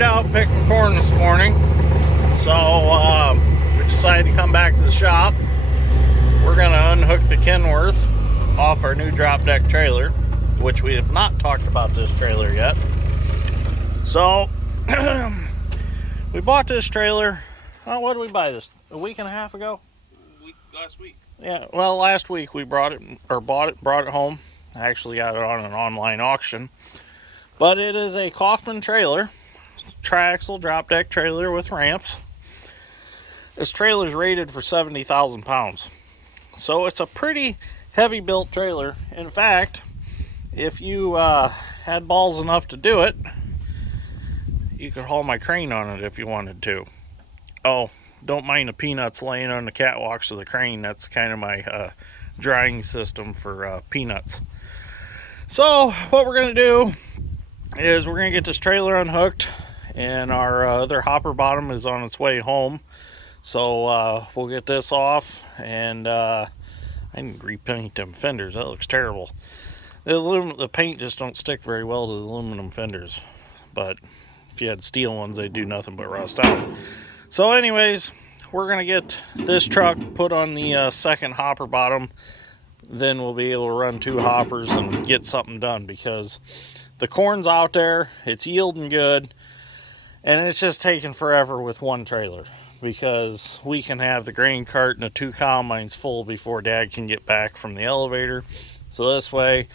started out picking corn this morning, so we decided to come back to the shop. We're going to unhook the Kenworth off our new drop deck trailer, which we have not talked about this trailer yet. So we bought this trailer. What did we buy this? A week and a half ago? Last week. Yeah, well, last week we brought it home. I actually got it on an online auction. But it is a Kaufman trailer, triaxle drop deck trailer with ramps. This trailer is rated for 70,000 pounds. So it's a pretty heavy built trailer. In fact, if you had balls enough to do it, you could haul my crane on it if you wanted to. Oh, don't mind the peanuts laying on the catwalks of the crane. That's kind of my drying system for peanuts. So what we're going to do is we're going to get this trailer unhooked, and our other hopper bottom is on its way home. So we'll get this off, and I need to repaint them fenders. That looks terrible. The paint just don't stick very well to the aluminum fenders, but if you had steel ones, they do nothing but rust out. So anyways, we're going to get this truck put on the second hopper bottom. Then we'll be able to run two hoppers and get something done, because the corn's out there, it's yielding good, and it's just taking forever with one trailer, because we can have the grain cart and the two combines full before Dad can get back from the elevator. So this way,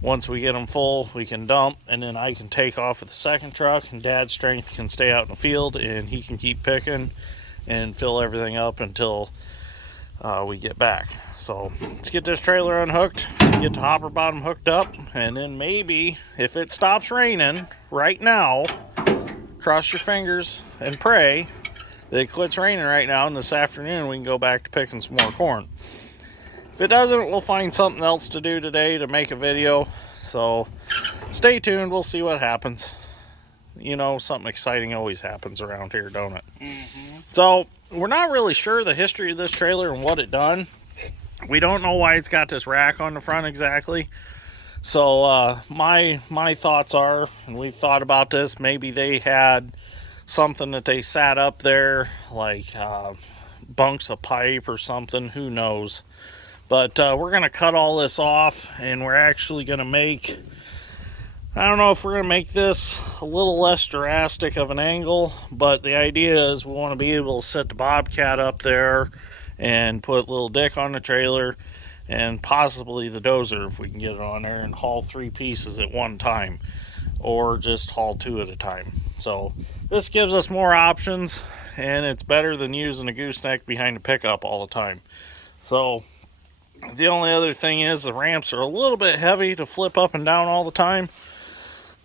once we get them full, we can dump, and then I can take off with the second truck, and Dad's strength can stay out in the field, and he can keep picking and fill everything up until we get back. So let's get this trailer unhooked, get the hopper bottom hooked up, and then maybe if it stops raining right now, cross your fingers and pray that it quits raining right now, and this afternoon we can go back to picking some more corn. If it doesn't, we'll find something else to do today to make a video. So stay tuned, we'll see what happens. You know, something exciting always happens around here, don't it? Mm-hmm. So we're not really sure the history of this trailer and what it done. We don't know why it's got this rack on the front exactly. So my thoughts are, and we've thought about this, maybe they had something that they sat up there, like bunks of pipe or something, who knows. But we're going to cut all this off, and we're actually going to make, I don't know if we're going to make this a little less drastic of an angle, but the idea is we want to be able to set the Bobcat up there and put little Dick on the trailer, and possibly the dozer if we can get it on there, and haul three pieces at one time, or just haul two at a time. So this gives us more options, and it's better than using a gooseneck behind a pickup all the time. So the only other thing is the ramps are a little bit heavy to flip up and down all the time.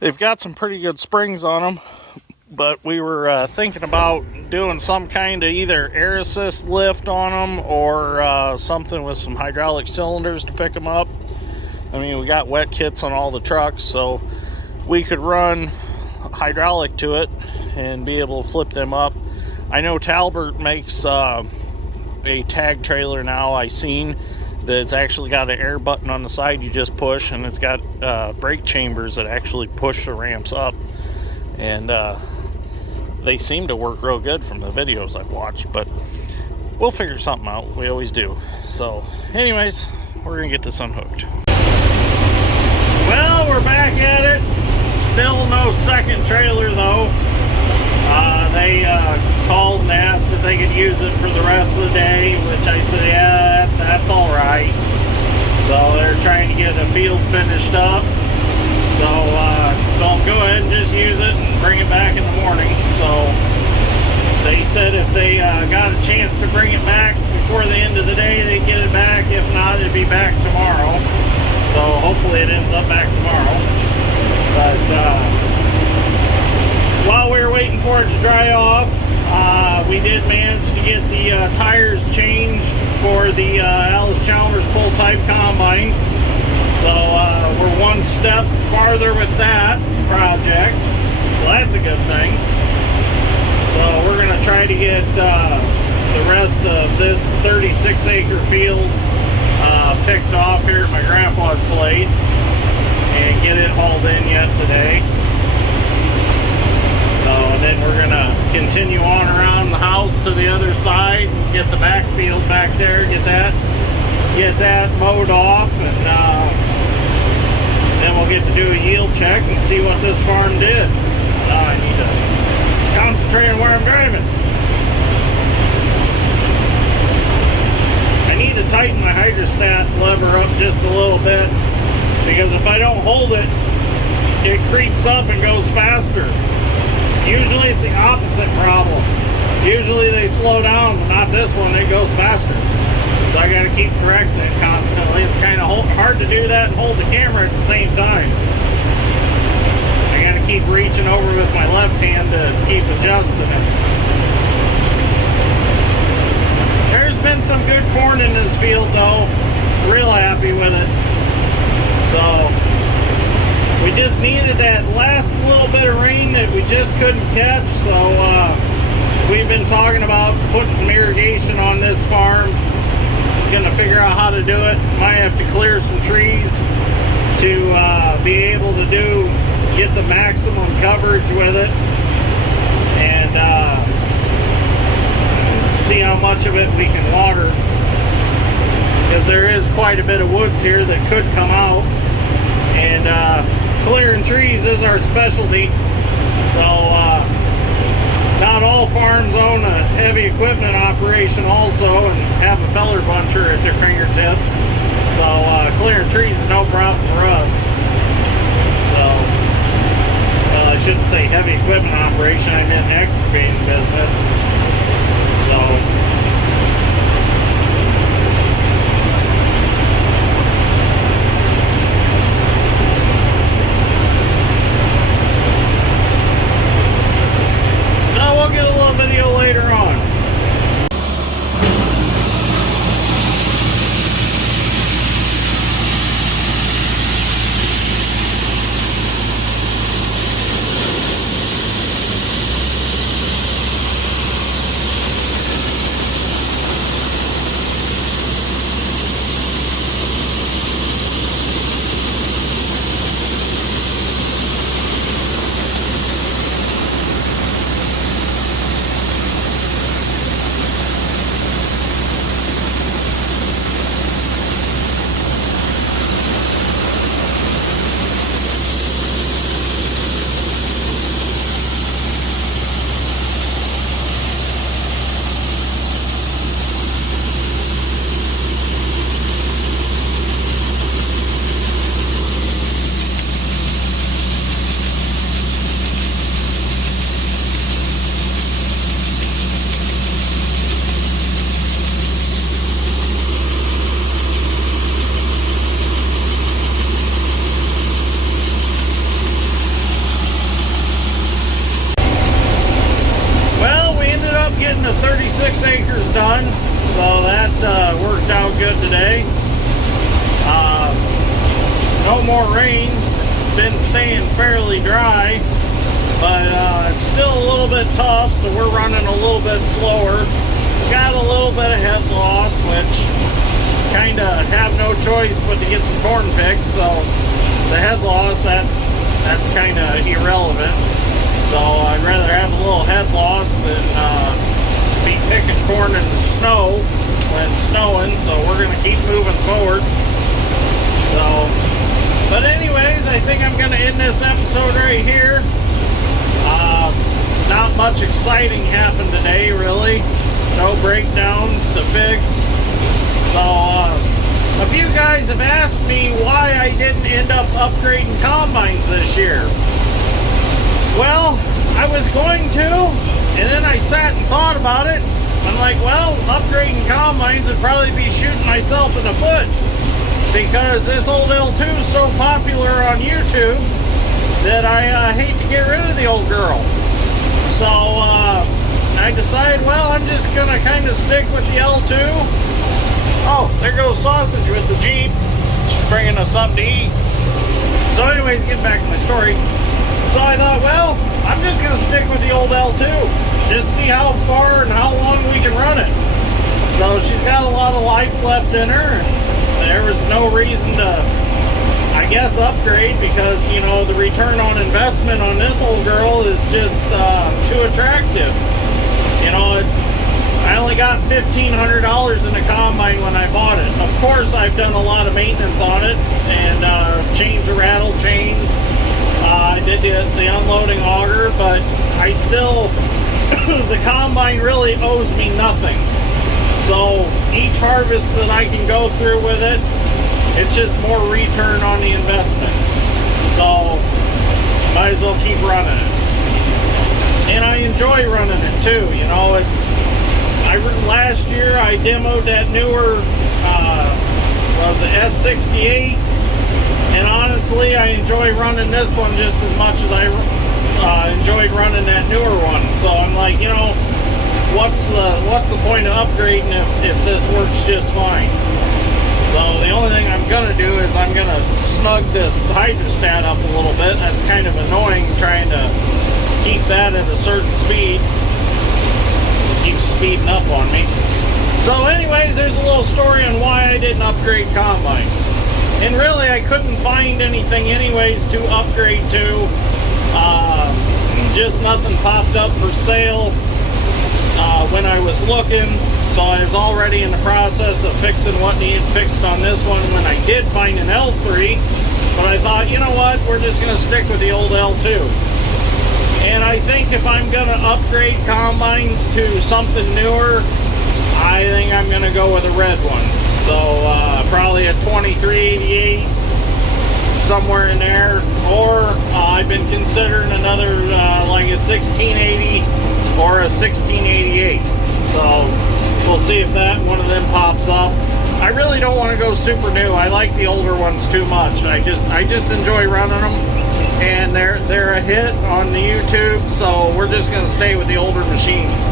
They've got some pretty good springs on them, but we were thinking about doing some kind of either air assist lift on them, or something with some hydraulic cylinders to pick them up. I mean, we got wet kits on all the trucks, so we could run hydraulic to it and be able to flip them up. I know Talbert makes a tag trailer now, I seen, that's actually got an air button on the side you just push, and it's got brake chambers that actually push the ramps up, and they seem to work real good from the videos I've watched, but we'll figure something out. We always do. So anyways, we're gonna get this unhooked. Well, we're back at it. Still no second trailer though. They called and asked if they could use it for the rest of the day, which I said, yeah, that's all right. So they're trying to get the field finished up. So don't go ahead and just use it and bring it back in the morning. So they said if they got a chance to bring it back before the end of the day, they'd get it back. If not, it'd be back tomorrow. So hopefully it ends up back tomorrow. But while we were waiting for it to dry off, we did manage to get the tires changed for the Alice Chalmers pull type combine. So we're one step farther with that project, so that's a good thing. So we're going to try to get the rest of this 36-acre field picked off here at my grandpa's place and get it hauled in yet today. And then to the other side and get the backfield back there, get that mowed off, and then we'll get to do a yield check and see what this farm did. I need to concentrate on where I'm driving. I need to tighten my hydrostat lever up just a little bit, because if I don't hold it, it creeps up and goes faster. Usually it's the opposite problem. Usually they slow down, but not this one, it goes faster. So I gotta keep correcting it constantly. It's kind of hard to do that and hold the camera at the same time. I gotta keep reaching over with my left hand to keep adjusting it. There's been some good corn in this field though. Real happy with it. So we just needed that last little bit of rain that we just couldn't catch. So we've been talking about putting some irrigation on this farm. Gonna figure out how to do it. Might have to clear some trees to be able to get the maximum coverage with it, and see how much of it we can water, because there is quite a bit of woods here that could come out, and clearing trees is our specialty. So not all farms own a heavy equipment operation also and have a feller buncher at their fingertips. So clearing trees is no problem for us. So, well, I shouldn't say heavy equipment operation, I meant excavating business. So, we'll get a little video later on. Getting the 36 acres done, so that worked out good today. No more rain. It's been staying fairly dry, but it's still a little bit tough, so we're running a little bit slower. Got a little bit of head loss, which kind of have no choice but to get some corn picked. So the head loss, that's kind of irrelevant. So I'd rather have a little head loss than be picking corn in the snow when it's snowing. So we're going to keep moving forward. So, but anyways, I think I'm going to end this episode right here. Not much exciting happened today, really. No breakdowns to fix. So a few guys have asked me why I didn't end up upgrading combines this year. Well, I was going to, and then I sat and thought about it. I'm like, well, upgrading combines would probably be shooting myself in the foot, because this old L2 is so popular on YouTube that I hate to get rid of the old girl. So I decided, well, I'm just going to kind of stick with the L2. Oh, there goes Sausage with the Jeep, bringing us something to eat. So anyways, getting back to my story. So I thought, well, I'm just going to stick with the old L2. Just see how far and how long we can run it. So she's got a lot of life left in her. There was no reason to, I guess, upgrade, because, you know, the return on investment on this old girl is just too attractive. You know, I only got $1,500 in the combine when I bought it. Of course, I've done a lot of maintenance on it and changed the rattle chains. I did the unloading auger, but I still, the combine really owes me nothing. So each harvest that I can go through with it, it's just more return on the investment. So might as well keep running it. And I enjoy running it too. You know, last year I demoed that newer, was it S68? And honestly, I enjoy running this one just as much as I enjoyed running that newer one. So I'm like, you know, what's the point of upgrading if this works just fine? So the only thing I'm gonna do is I'm gonna snug this hydrostat up a little bit. That's kind of annoying trying to keep that at a certain speed. It keeps speeding up on me. So anyways, there's a little story on why I didn't upgrade combines. And really, I couldn't find anything anyways to upgrade to. Just nothing popped up for sale when I was looking. So I was already in the process of fixing what needed fixed on this one when I did find an L3. But I thought, you know what, we're just going to stick with the old L2. And I think if I'm going to upgrade combines to something newer, I think I'm going to go with a red one. So probably a 2388, somewhere in there. Or I've been considering another like a 1680 or a 1688. So we'll see if that one of them pops up. I really don't want to go super new. I like the older ones too much. I just enjoy running them, and they're a hit on the YouTube. So we're just gonna stay with the older machines.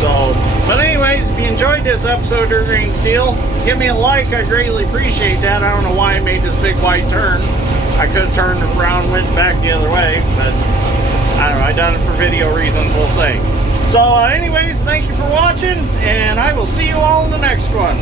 So, but anyways, if you enjoyed this episode of Dirt Green Steel, give me a like. I greatly appreciate that. I don't know why I made this big wide turn. I could have turned around, went back the other way, but I don't know. I done it for video reasons, we'll say. So anyways, thank you for watching, and I will see you all in the next one.